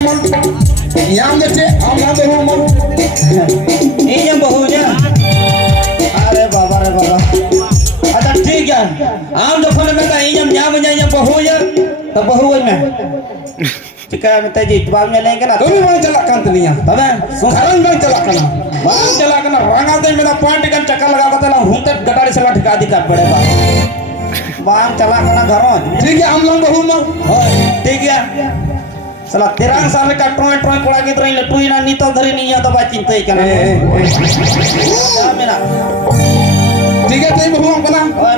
yang gede amna bahu ini yang bahunya अरे बाबा अच्छा ठीक है आम जो फल में का इजम जाम जाए बहु या तो बहु में ठीक है मैं तेजी बाग में लेंगे ना तुम बang jalak kan teniya तबे sekarang bang jalak kana ranga te mena point kan cakar laga kata lang huntet gatari sela ठिका दी कर बड़े बा बाग चला करना घरों ठीक है am lang bahu mang ठीक है साला 13 साल का ट्रोय ट्रोय कोड़ा की तरह लटुई ना नीतो धरी नहीं है तो बात चिंता ही करना क्या मेरा ठीक है तई bahu am kana ओए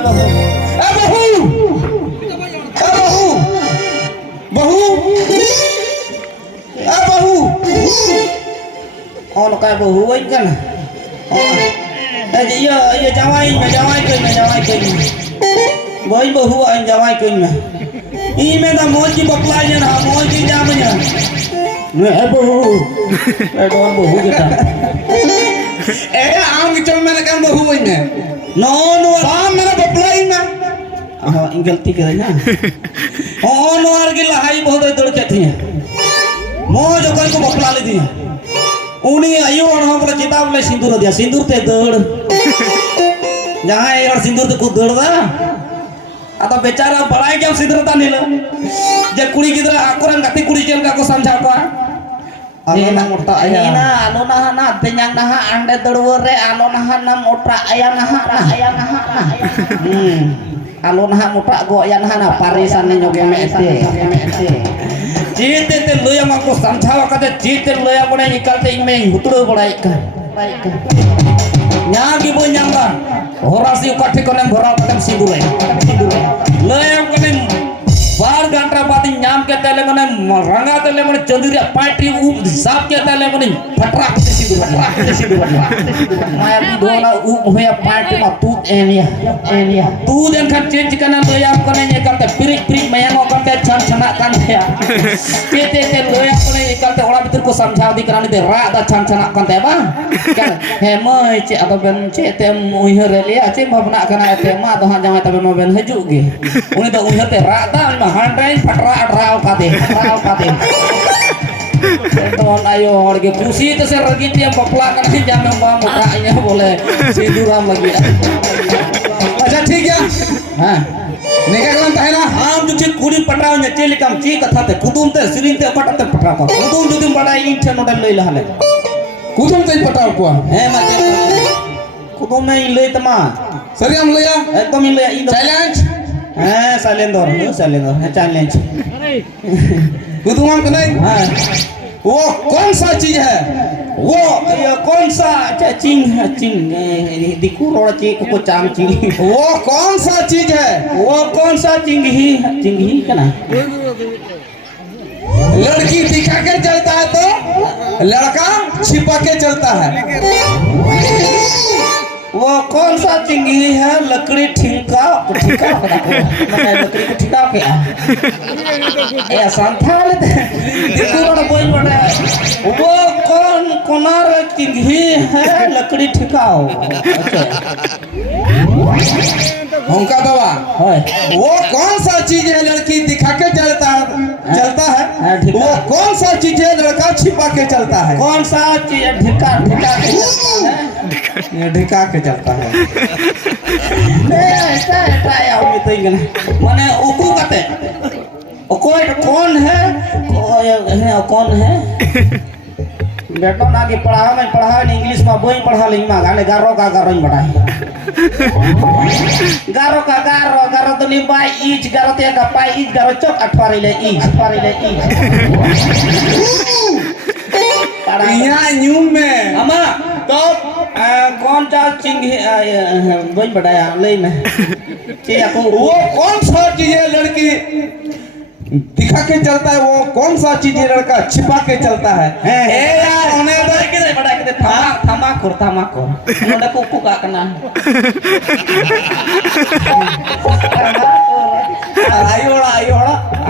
बहु bahu और काय बहु वही कर ये जवाई कोई वही बहु आई जवाई कोई में ई में तो मौज की बपला है ना मौज की जाम है मैं बहु बहु kita am gichol mena kan bahu wai me no sam mena baplai na हाँ गलती करे ना और नोर की लहाई बहुत दौड़ के थी मौज कोई को बपला ली थी उन्हीं आयु और हम बोले चिता बोले सिंदूर दिया सिंदूर ते दौड़ जहाँ ये और सिंदूर ते कूद दौड़ दा आता बेचारा बड़ा ही क्या सिंदूर ता नीला जब कुड़ी की तरह आकुरन गति कुड़ी चल का को समझा को alo na mota aya ina anu na tenyang naha ande deureure anu naha na motra aya naha anu naha motra go aya naha na parisan ne nyoge mete जीते ते लोया मा को समझावा कते जीते लोया बने निकलते इमे हुतुड़ बड़ाई का न्या की बो न्यांगा होरासी काठे कोने भरा कते सिंदूर लोया कोने बार घंटा बाद नाम के तेले मने रंगा तेले मने चंदुरिया पार्टी ऊप हिसाब के तेले मने फटरा के सिंदूर माया की दोना ऊप होया पार्टी मा तू एनिया तू देन खा चेंज करना लोया कोने ये करते प्रिक मयांगो करते छन छना कान या ते लोया कोने ये करते ओड़ा भीतर को समझाव दी कराने दे रा दा छन छना कान बा क्या हे मय चे अतो बेन चे ते उइहर रेलिया चे भवना कना ते मा दोहा जमा तबे मा बेन हजुगे उनी तो उइहर ते रा दा handai patra adrau kate तो आयो और के खुशी तो से रगी ती बपला कर जामे बा मुकाanya बोले सिंदूराम लगी अच्छा ठीक है हां निका कलन ताहेना हम जो कुड़ी पटराव ने चेली काम ची कथा ते कुदुम ते सिरिन ते पटते पटरा को कुदुम जुदुम बड़ा इन ठे नोडल लई लहले कुदुम ते पटाव को हे माते कुदुम में लई तमा सरी हम लिया एकदम लई इन चैलेंज हाँ सालेंदर है चैलेंज कुदुम हम कने हाँ वो कौन सा चीज है वो ये कौन सा चिंग दिखू रोड़ा चिंग को चांग चिंग वो कौन सा चीज है वो कौन सा चिंग ही क्या ना लड़की दिखा के चलता है तो लड़का छिपा के चलता है वो कौन सा चिंगी है लकड़ी ठिका मैंने लकड़ी को ठिका क्या ये संथाल बोल बड़ा वो कौन कोनार चिंगी है लकड़ी ठिकाओ उनका दवा है वो कौन सा चीज है लड़की दिखा के चलता है वो कौन सा चीज है लड़का छिपा के चलता है कौन सा चीज ढिका ढिका के चलता है ऐसा यार मैं तो इंगना माने उकू कते कोई कौन है कौन है बेटा ना के पढ़ा इंग्लिश में बोई पढ़ा ले मा गाने गारो का पढ़ाई गारो तो नहीं बाई इज गारो ते का पाई इज गारो चोक अठवारी ले इज यहाँ न्यू में अमा तो कौन सा चिंग बोई बढ़ाया ले में वो कौन सा चीज है लड़की दिखा के चलता है वो कौन सा चीज है लड़का छिपा के चलता है ए यार उन्हें तो किधर बड़ा किधर थामा को उन्हें कुकु का करना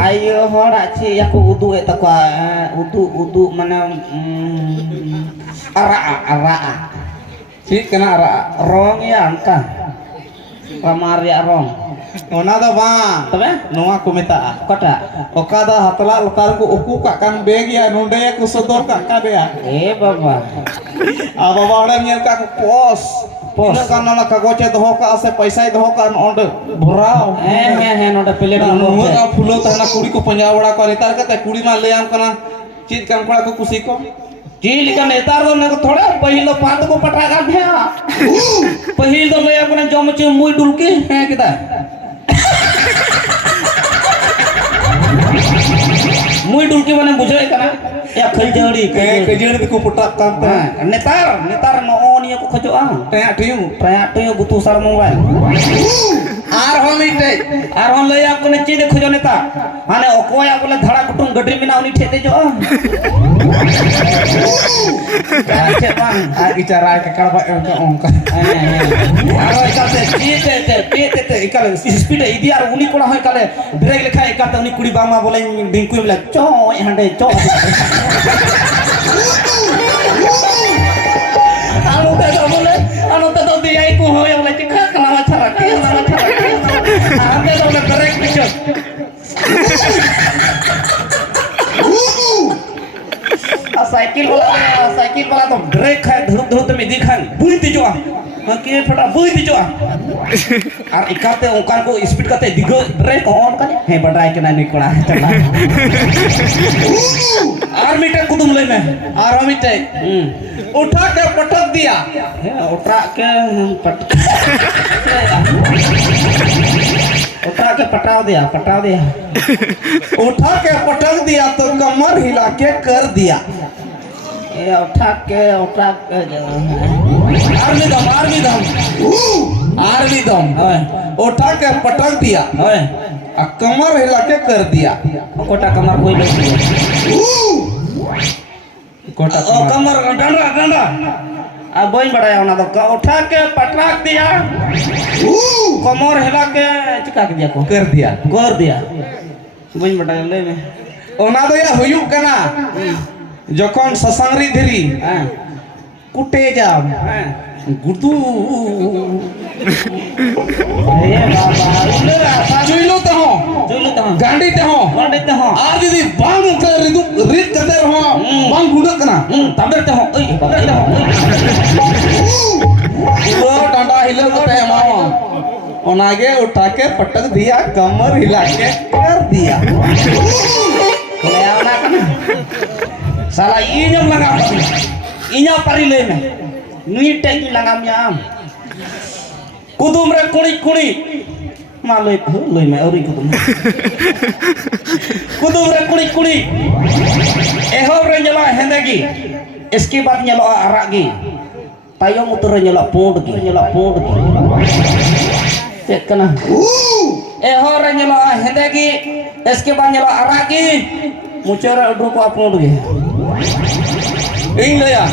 ayo hora ci aku udu eta kwa udu mana ara ठीक है ना rong ya angka ramaria rong ओना दो बा तबे नोआ को मेता कटा ओका दा हतला लतार को उकू का कान बेग या नोंडे को सदर का बेया ए बाबा आ बाबा ओडे नेल का पोस पोस कान ना कागजे दहो का से पैसा दहो का ओंडे भराव हे नोडे प्लेट नंबर का फुलो तना कुड़ी को पंजा बड़ा को नेतार का कुड़ी मा ले आम कना चीज काम कोड़ा को खुशी को चील का नेतार दो ने थोड़ा पहिलो पात को पटा का भे पहिल दो ले अपने जमचे मुई डुलके है किदा मुई डुलके माने बुझे कना या खजड़ी को पुटा काम ता नेतार नो ओनिया को खजो आ टया गुतु सार मोबाइल आर हो मिटे आर हम ले आपको ने चीज खजो नेता माने ओकोया बोले धड़ा कुटुम गडरी बिना उनी ठेते जो काचे बांग आ इचारा के कड़बा का ओंका आरो इकाते ते इकाले स्पीड इदियार उनी कोड़ा होय काले ब्रेक लेखा इकाते उनी कुड़ी बामा बोले डिंकु मिला चो हंडे चो आनो ते तो दिया को होय बोले चिखा कना छरा के आंदे तो ब्रेक पिछो साइकिल वाला तो ब्रेक है धुरुप में दिखान बुई दिजो के फटा बुई दिजो और इकाते ओकान को स्पीड करते दिगो ब्रेक ऑन करे हे बड़ाई के ना निकड़ा चला और मीटर कुदुम ले में और मीटे उठा के पटक दिया उठा के पटाव दिया उठा के पटक दिया तो कमर हिला के कर दिया उठा के आर्मी दम उठा के पटक दिया कमर हिला के कर दिया कोटा कमर कोई नहीं कोटा कमर डंडा अब बोई बढ़ाया होना तो उठा के पटक दिया कमर हिला के चिका के दिया को कर दिया बोई बढ़ाया ले में ओना दो या हुयुक कना जखन ससंगरी धरी कुटे जाम गुडू ए बाबा चुइलो त हो गांडी ते हो आर दीदी बांग कर रित कते हो बांग गुडक कना तबे ते हो वो डंडा हिलो कते मामा ओनागे उठा के पटक दिया कमर हिला के कर दिया ले आना कना साला इnyam langa inya pari le me nite ki langa myam kudum re kuni ma le me ori kudum re kuni ehob re nyala hendegi इसके बाद nyala arak gi tayong utur nyala pond gi cek kana ehob re nyala hendegi इसके बाद nyala arak gi mucara udu ko pond gi ing laya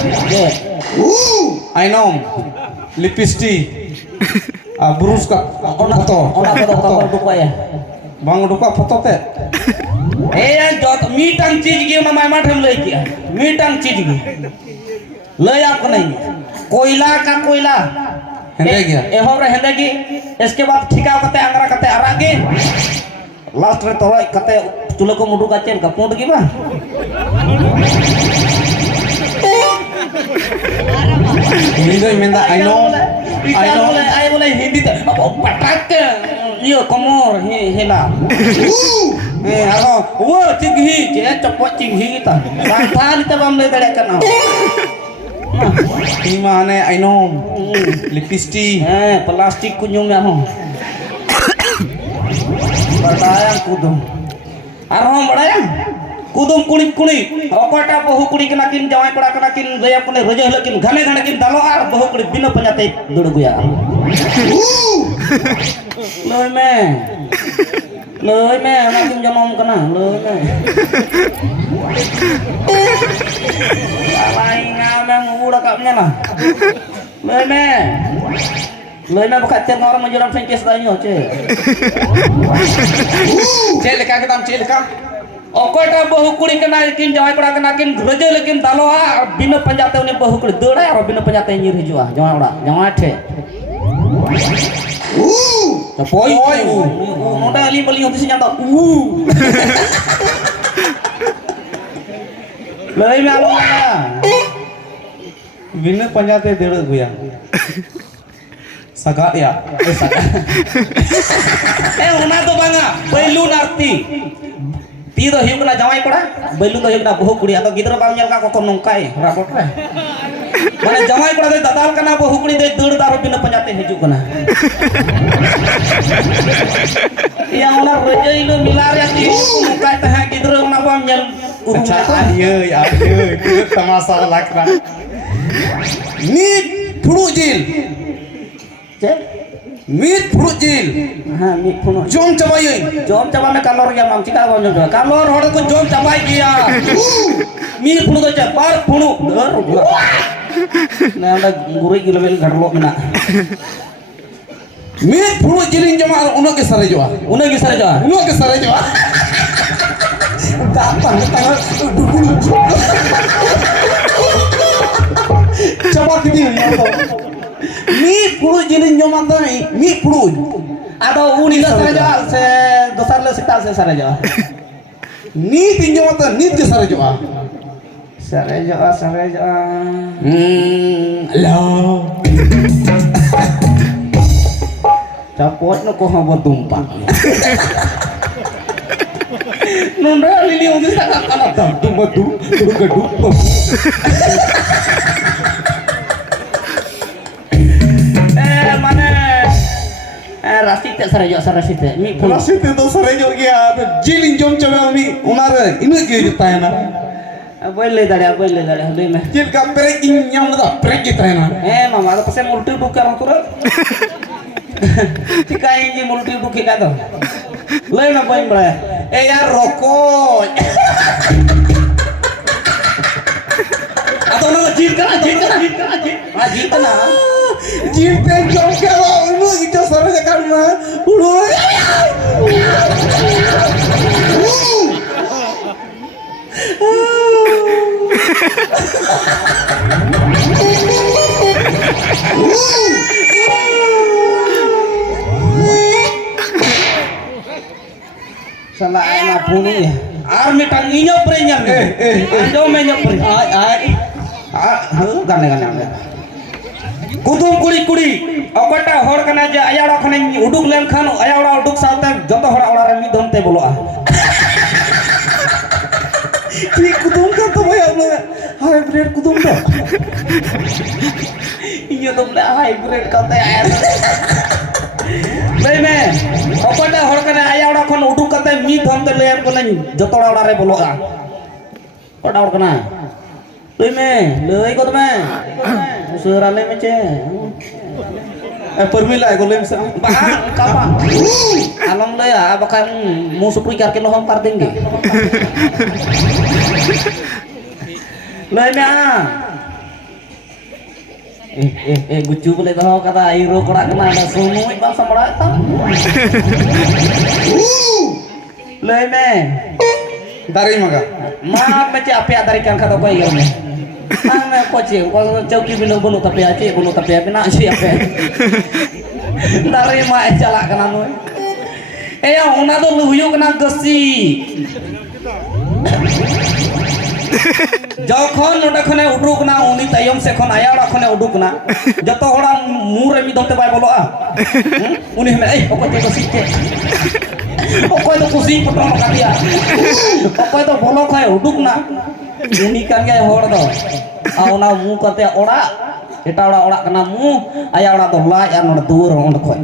I know lipstick brush ka ona foto ya bang duka foto te jot mitang चीज की ना मामा ठम ले किया mitang चीज की ले आप नहीं कोयला हेंदे गया ए हो रे हेंदे की इसके बाद ठिका कते अंगरा कते आरागे लास्ट रे तोरा कते चुलो को मुडू का चेन का पोंड की बा हिंदी में I know आई बोले हिंदी तो पटाक ये कमर हेला हां वो चिंगी जे चपट चिंगी ता सांथाल तब हम ले दड़े करना ई माने I know lipstick प्लास्टिक कुഞ്ഞു में हो बताया कुदुम और हम बड़ाया कुदुम कुड़ी ओकोटा बहु कुड़ी कना किन जवाई पड़ा कना किन गया अपने रजे हल किन घने किन दालो आर बहु कुड़ी बिना पंजाते दुड़ गया लय में ना किन जनम कना लय में लाइंगा में उड़ का ना लय में बखाते नोर मंजूरम सेंकेस दाइयो चे लेका के दाम लेका ओकोटा बहु कुड़ी कना किन जवाई पड़ा कना किन रजे लेकिन दालोआ और बिना पंजाते उनी बहु कुड़ी दौड़ा और बिना पंजाते निर हिजुआ जवाई ठे Poi noda ali beli hoti senyata Lai me alung mana Bina panjate deda guyang Saga ya saga una to banga bailu narti ti do hiu kena jawai koda bailu do hiu na bohu kudi atau gidra bam nyel ka ko nongkai rapot re mane jawai koda de dadal kana bohu kudi de dud daro bina panjate hiju kana yang una rejai lo milar ya ti nongkai tah gidra una bam nyel अच्छा ये तमाशा लगना meet फुड़ू जिल meet फुड़ू जिल हाँ meet फुड़ू जोम चबाई जोम चबा में कालोर गया माम चिका बम जोम कालोर होड़ को जोम चबाई गया मीट फुड़ू तो चबार फुड़ू डर ना अंदा गुरी की लेवल घड़लो में मीट फुड़ू जिलिंग जमा उनो के सरे जोआ coba gini mie puluh jenis nyoman tadi mie puluh atau uni sareja se dosar le sita se sareja ni tinjau mata ni ke sareja Allah capot no ko hamba tumpang nunda lili udah sangat anak tuh batu gaduh mana rasit sarasite mi rasit itu sarejo gya jilin jom coba mi unar ini ke jutana boleh dari le me jil ka prek nyam da prek jutana mama ada pesen multi buka orang turun tika ini multi buki kado le na poin bra ya rokok atau na jil kana jil pen jom kalau ulu itu saranya karena ulu salah anak bunuh ya army tanginya prenyam anjo menyo pre gane kudum kuri okata hor kana je ayara khane uduk len khan ayara uduk saute joto hora ora re mid domte boloa ki kudum ka to boya hybrid kudum da iya to bla hybrid kate ayar Lei me, okata hor kana ayara khon uduk kate mid domte len kone joto ora re boloa oda hor kana lei me lei ko me usura le me che permila ko lem sa bahang kapa along le ya bakal mu supri kar ke lohom par dengge lei me gucu boleh tahu kata iro korak kena ada sumui bang samara tam lei me dari maga maaf mece ape dari kan kata kau ini ame koci kau cauki bulu tapi aci nak aci ape dari ma jalak kena nu yang una tu luyu kena gesi যখন ওটা খনে উডুক না উনি তাইম সে খন আয়া ওটা খনে উডুক না যত হড়া মুরে মি দতে পাই বলো উনি হেমে এই ওকতে তো শিখতে ওকই তো খুশি পটন কাটিয়া ওকই তো বলো খায় উডুক না উনি কাঙ্গে হড় দো আ ওনা মু কতে ওড়া এটা ওড়া ওড়া কানা মু আয়া ওড়া তো লাই আর নোড় দূর ওন্ড খয়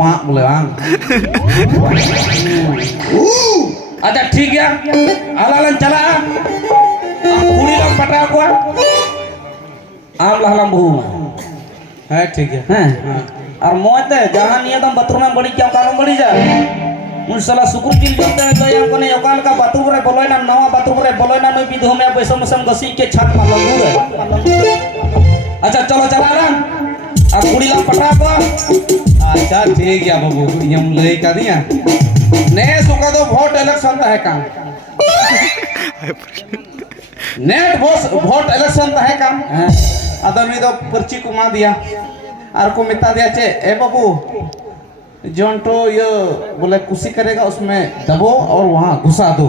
pak boleh ang अच्छा ठीक है alalan chala kuli lang patra ko am lahlam bu है ठीक है हैं और मोते जहां नियतम बाथरूम में बड़ी क्या कानून बड़ी जा मुसला सुकुर किन बनते हैं गया कोने योकान का बाथरूम रे बोलोय ना नवा बाथरूम रे बोलोय ना नई विधो में पैसा मसम गसी के छत मालूम है अच्छा चलो चला ला अब कुड़ी lang patra ko अच्छा ठीक है बाबू यम ले का दिया ने सुका तो वोट इलेक्शन है काम नेट वोट इलेक्शन तहे काम हाँ अदो नुई दो पर्ची को मा दिया और को मिता दिया चे ए बाबू जोंटो ये बोले कुशी करेगा उसमें दबो और वहां घुसा दो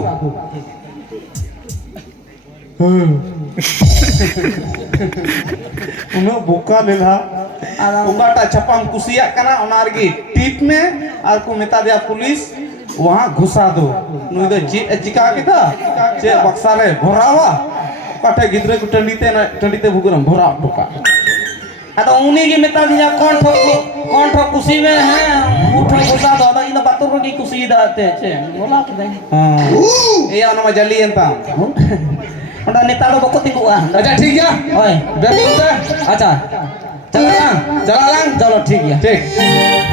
उन्हें बुका लेला उकाटा छपाम कुसिया कना उनारगी टीप में और को मिता दिया पुलिस वहां घुसा दो नुई दो चिका किदा चे बक्सा रे भरावा काटे गिद्रे को टंडीते भुगरम भरा टोका अतो उन्हीं की मिता दिया कौन ठो कुसी में है उठो घुसा दो अदा इन बातों की कुसी दाते छे बोला के दे हां ए अनमा जल्दी एंता उंडा नेता दो बको तिंगुआ अच्छा ठीक है ओए बेबुते अच्छा चला चला लांग चलो ठीक है ठीक